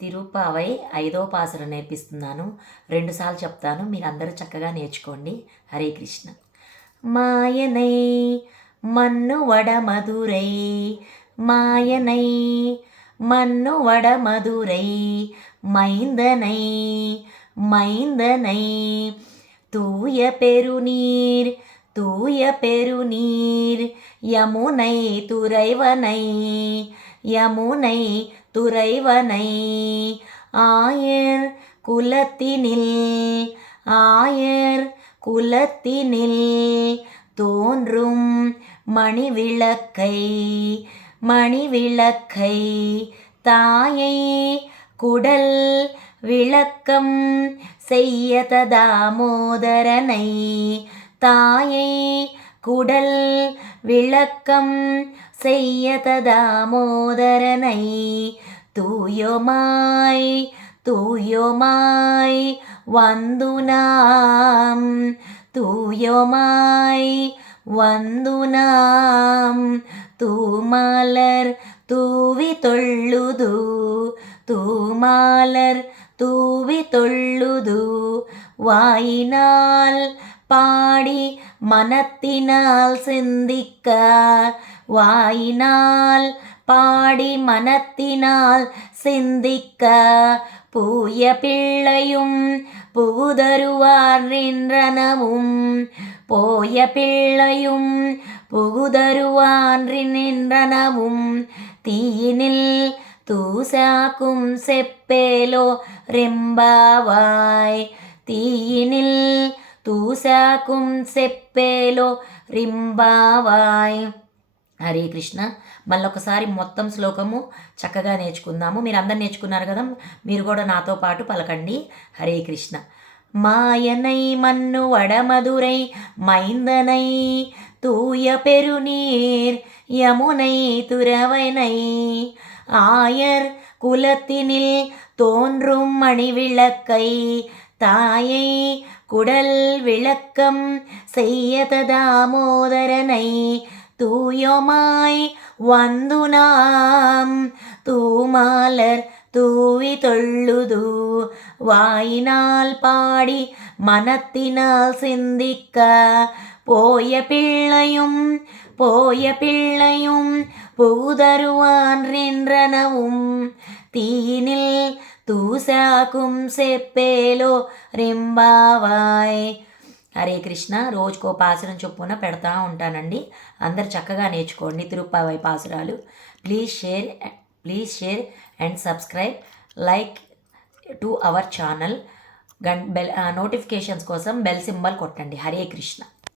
తిరుప్పావై 5వ పాసురం నేర్పిస్తున్నాను. 2 సార్లు చెప్తాను. మీరందరూ చక్కగా నేర్చుకోండి. హరే కృష్ణ. మాయనై మన్ను వడ మధురై, మాయనై మన్ను వడ మధురై, மைந்தனை மைந்தனை தூய பெருநீர் தூய பெருநீர் யமுனை துறைவனை யமுனை துறைவனை ஆயர் குலத்தினில் ஆயர் குலத்தினில் தோன்றும் மணிவிளக்கை மணிவிளக்கை தாயை குடல் விளக்கம் செய்ய தாமோதரனை தாயை குடல் விளக்கம் செய்ய தாமோதரனை தூயோமாய் தூயோமாய் வந்து நாம் தூயோமாய் வந்து நாம் தூமலர் தூவி தொள்ளுது தூமாலர் தூவி தொள்ளுது வாயினால் பாடி மனத்தினால் சிந்திக்க வாயினால் பாடி மனத்தினால் சிந்திக்க பூய பிள்ளையும் புகுதருவார் நின்றனவும் போய பிள்ளையும் புகுதருவார் நின்றனவும் தீயினில் தூசாக்கும் செப்பேலோ ரெம்பாவாய் தீயினில் తూసాకుం సెప్పేలో రింబావాయ్. హరే కృష్ణ. మళ్ళొకసారి మొత్తం శ్లోకము చక్కగా నేర్చుకుందాము. మీరు అందరు నేర్చుకున్నారు కదా, మీరు కూడా నాతో పాటు పలకండి. హరే కృష్ణ. మాయనై మన్ను వడమధురై మైందనై தூய பெருநீர் யமுனை துறவனை ஆயர் குலத்தினில் தோன்றும் மணிவிளக்கை தாயை குடல் விளக்கம் செய்ய தாமோதரனை தூயோமாய் வந்து நாம் தூமாலர் தூவி தொள்ளுது வாயினால் பாடி மனத்தினால் சிந்திக்க போய பிள்ளையும் புகுதருவான் நின்றனவும் தீயினில் తూసాకుం సెప్పేలో రింబావాయ్. హరే కృష్ణ. రోజుకో పాసురం చొప్పున పెడతా ఉంటానండి. అందరు చక్కగా నేర్చుకోండి తిరుప్పావై పాసురాలు. Please share and subscribe like to our channel. Notifications కోసం బెల్ సింబల్ కొట్టండి. హరే కృష్ణ.